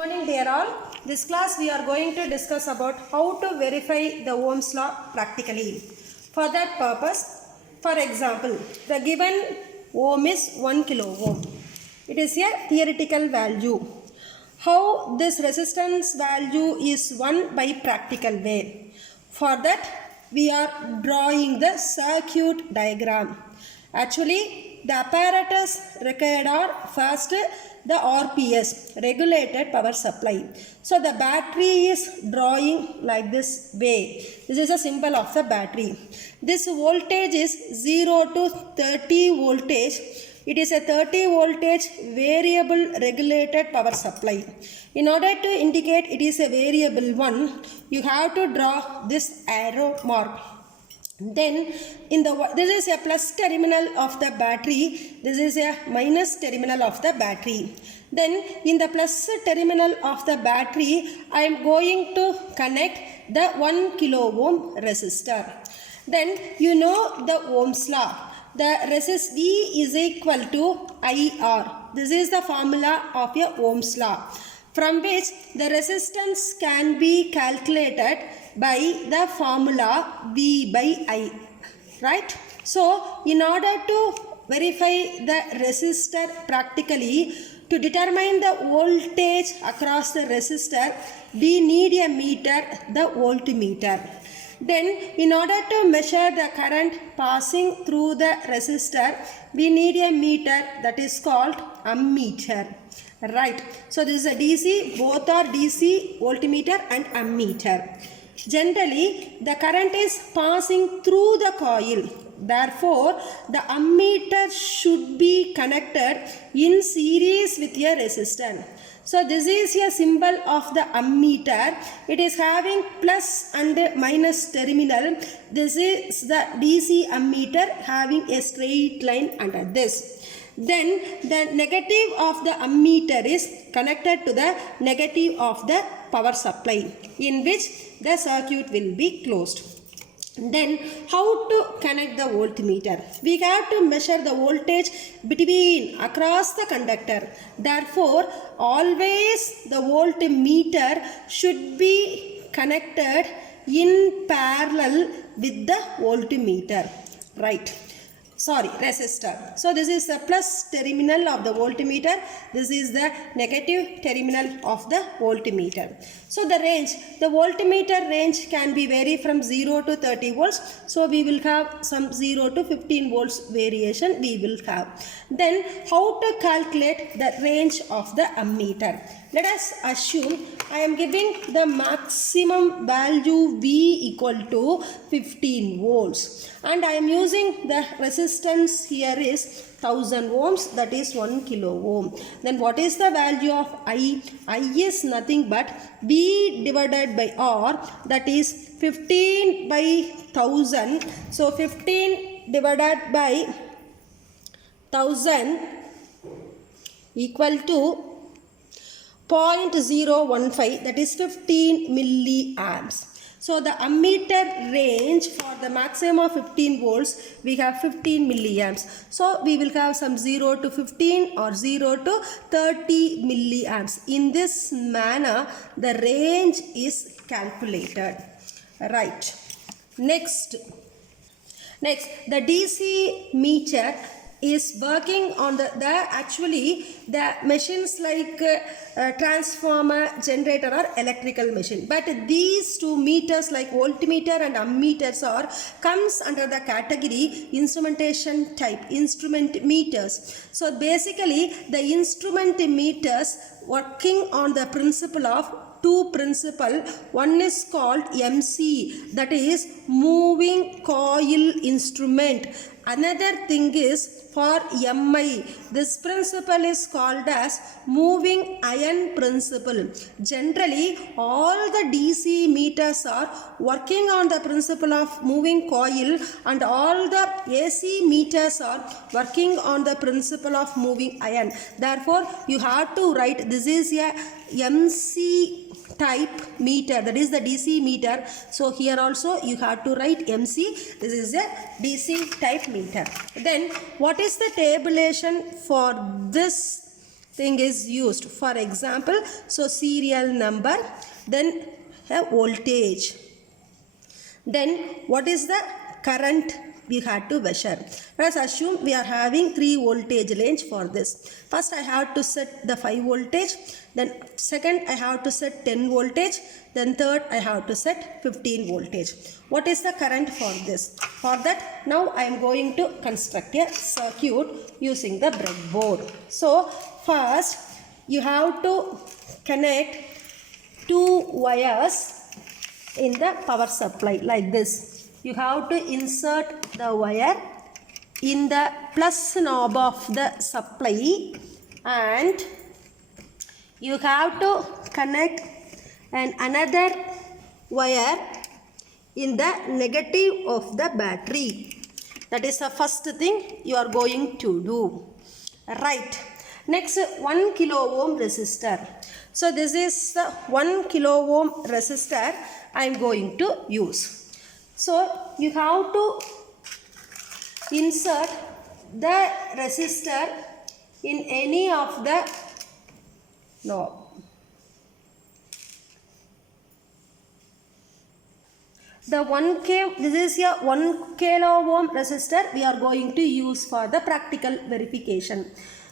Good morning dear all. This class we are going to discuss about how to verify the Ohm's law practically. For that purpose, for example, the given ohm is 1 kilo ohm. It is a theoretical value. How this resistance value is 1 by practical way. For that we are drawing the circuit diagram. Actually, the apparatus required are first the RPS, regulated power supply. So the battery is drawing like this way. This is a symbol of the battery. This voltage is 0 to 30 voltage. It is a 30 voltage variable regulated power supply. In order to indicate it is a variable one, you have to draw this arrow mark. Then this is a plus terminal of the battery, this is a minus terminal of the battery. Then in the plus terminal of the battery, I am going to connect the 1 kilo ohm resistor. Then you know the Ohm's law. The resist V is equal to IR. This is the formula of your Ohm's law, from which the resistance can be calculated by the formula V by I, right? So in order to verify the resistor practically, to determine the voltage across the resistor, we need a meter, the voltmeter. Then in order to measure the current passing through the resistor, we need a meter, that is called ammeter. Right. So this is a DC, both are DC, voltmeter and ammeter. Generally, the current is passing through the coil. Therefore, the ammeter should be connected in series with a resistor. So this is a symbol of the ammeter. It is having plus and minus terminal. This is the DC ammeter having a straight line under this. Then the negative of the ammeter is connected to the negative of the power supply, in which the circuit will be closed. Then how to connect the voltmeter? We have to measure the voltage across the conductor. Therefore, always the voltmeter should be connected in parallel with the voltmeter. Right. Resistor. So this is the plus terminal of the voltmeter. This is the negative terminal of the voltmeter. So the voltmeter range can be vary from 0 to 30 volts. So we will have some 0 to 15 volts variation we will have. Then how to calculate the range of the ammeter? Let us assume I am giving the maximum value V equal to 15 volts. And I am using the resistance here is 1000 ohms, that is 1 kilo ohm. Then what is the value of I? I is nothing but V divided by R, that is 15 by 1000. So 15 divided by 1000 equal to 0.015, that is 15 milliamps. So the ammeter range for the maximum of 15 volts, we have 15 milliamps. So we will have some 0 to 15 or 0 to 30 milliamps. In this manner, the range is calculated. Right. Next, the DC meter is working on the machines like transformer, generator or electrical machine. But these two meters like voltmeter and ammeters comes under the category instrumentation type, instrument meters. So basically the instrument meters working on the principle of two principle. One is called MC, that is moving coil instrument. Another thing is for MI. This principle is called as moving iron principle. Generally, all the DC meters are working on the principle of moving coil, and all the AC meters are working on the principle of moving iron. Therefore, you have to write this is a MC type meter, that is the DC meter. So here also you have to write MC. This is a DC type meter. Then what is the tabulation for this thing is used. For example, so serial number, then a voltage. Then what is the current we had to measure? Let's assume we are having 3 voltage range for this. First I have to set the 5 voltage, then second I have to set 10 voltage, then third I have to set 15 voltage. What is the current for this? For that, now I am going to construct a circuit using the breadboard. So first you have to connect 2 wires in the power supply like this. You have to insert the wire in the plus knob of the supply, and you have to connect another wire in the negative of the battery. That is the first thing you are going to do. Right. Next, 1 kilo ohm resistor. So this is the 1 kilo ohm resistor I am going to use. So you have to insert the resistor in any of the knob. This is a 1 kilo ohm resistor we are going to use for the practical verification.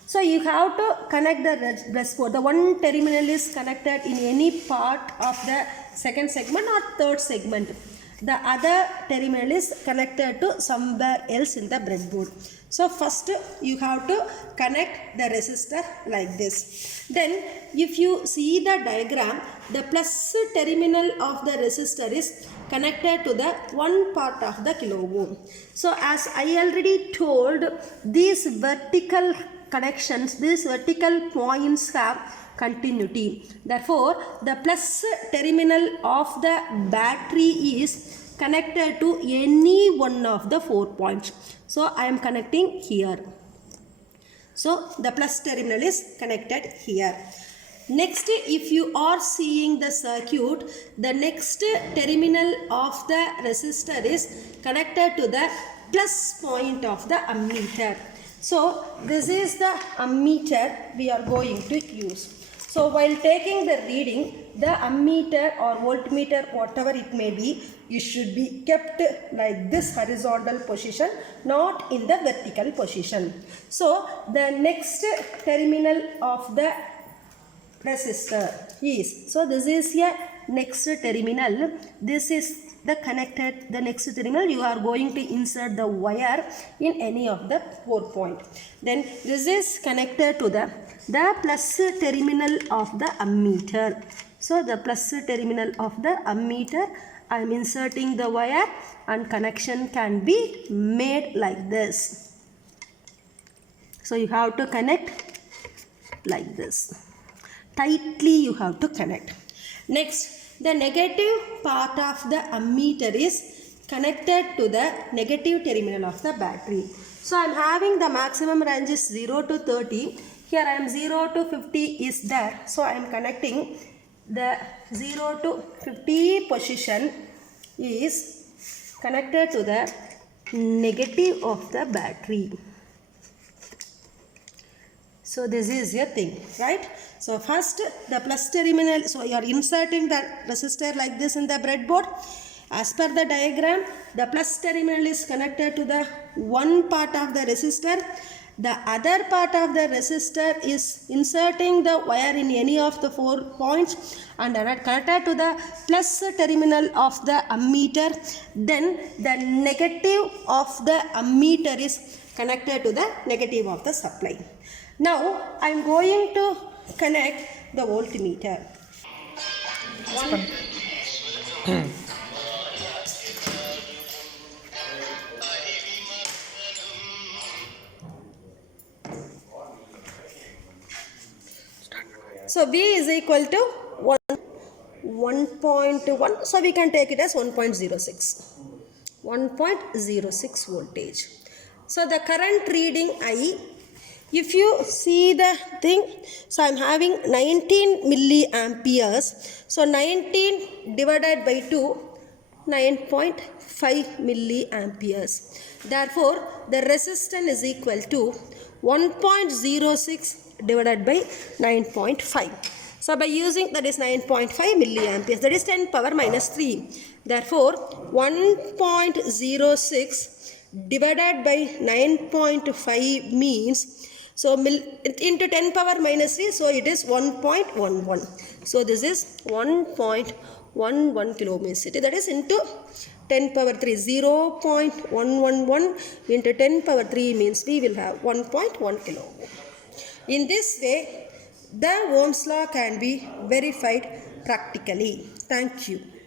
So you have to connect the breadboard. The one terminal is connected in any part of the second segment or third segment. The other terminal is connected to somewhere else in the breadboard. So first you have to connect the resistor like this. Then if you see the diagram, the plus terminal of the resistor is connected to the one part of the kilo ohm. So as I already told, these vertical connections, these vertical points have continuity. Therefore, the plus terminal of the battery is connected to any one of the 4 points. So I am connecting here. So the plus terminal is connected here. Next, if you are seeing the circuit, the next terminal of the resistor is connected to the plus point of the ammeter. So this is the ammeter we are going to use. So while taking the reading, the ammeter or voltmeter, whatever it may be, it should be kept like this horizontal position, not in the vertical position. So the next terminal of the resistor is, so this is a next terminal, this is the connected, the next terminal, you are going to insert the wire in any of the 4 point. Then this is connected to the plus terminal of the ammeter. So the plus terminal of the ammeter, I am inserting the wire and connection can be made like this. So you have to connect like this. Tightly you have to connect. Next, the negative part of the ammeter is connected to the negative terminal of the battery. So I am having the maximum range is 0 to 30. Here I am 0 to 50 is there. So I am connecting the 0 to 50 position is connected to the negative of the battery. So this is a thing, right? So first the plus terminal, so you are inserting the resistor like this in the breadboard. As per the diagram, the plus terminal is connected to the one part of the resistor. The other part of the resistor is inserting the wire in any of the 4 points and connected to the plus terminal of the ammeter. Then the negative of the ammeter is connected to the negative of the supply. Now I am going to connect the voltmeter. So V is equal to 1.1. So we can take it as 1.06. 1.06 voltage. So the current reading I, if you see the thing, so I am having 19 milliamperes. So 19 divided by 2, 9.5 milliamperes. Therefore, the resistance is equal to 1.06 divided by 9.5. So by using that is 9.5 milliamperes, that is 10 power minus 3. Therefore 1.06 divided by 9.5 means, so into 10 power minus 3, so it is 1.11. So this is 1.11 kilo ohms. That is into 10 power 3. 0.111 into 10 power 3 means we will have 1.1 kilo ohm. In this way, the Ohm's law can be verified practically. Thank you.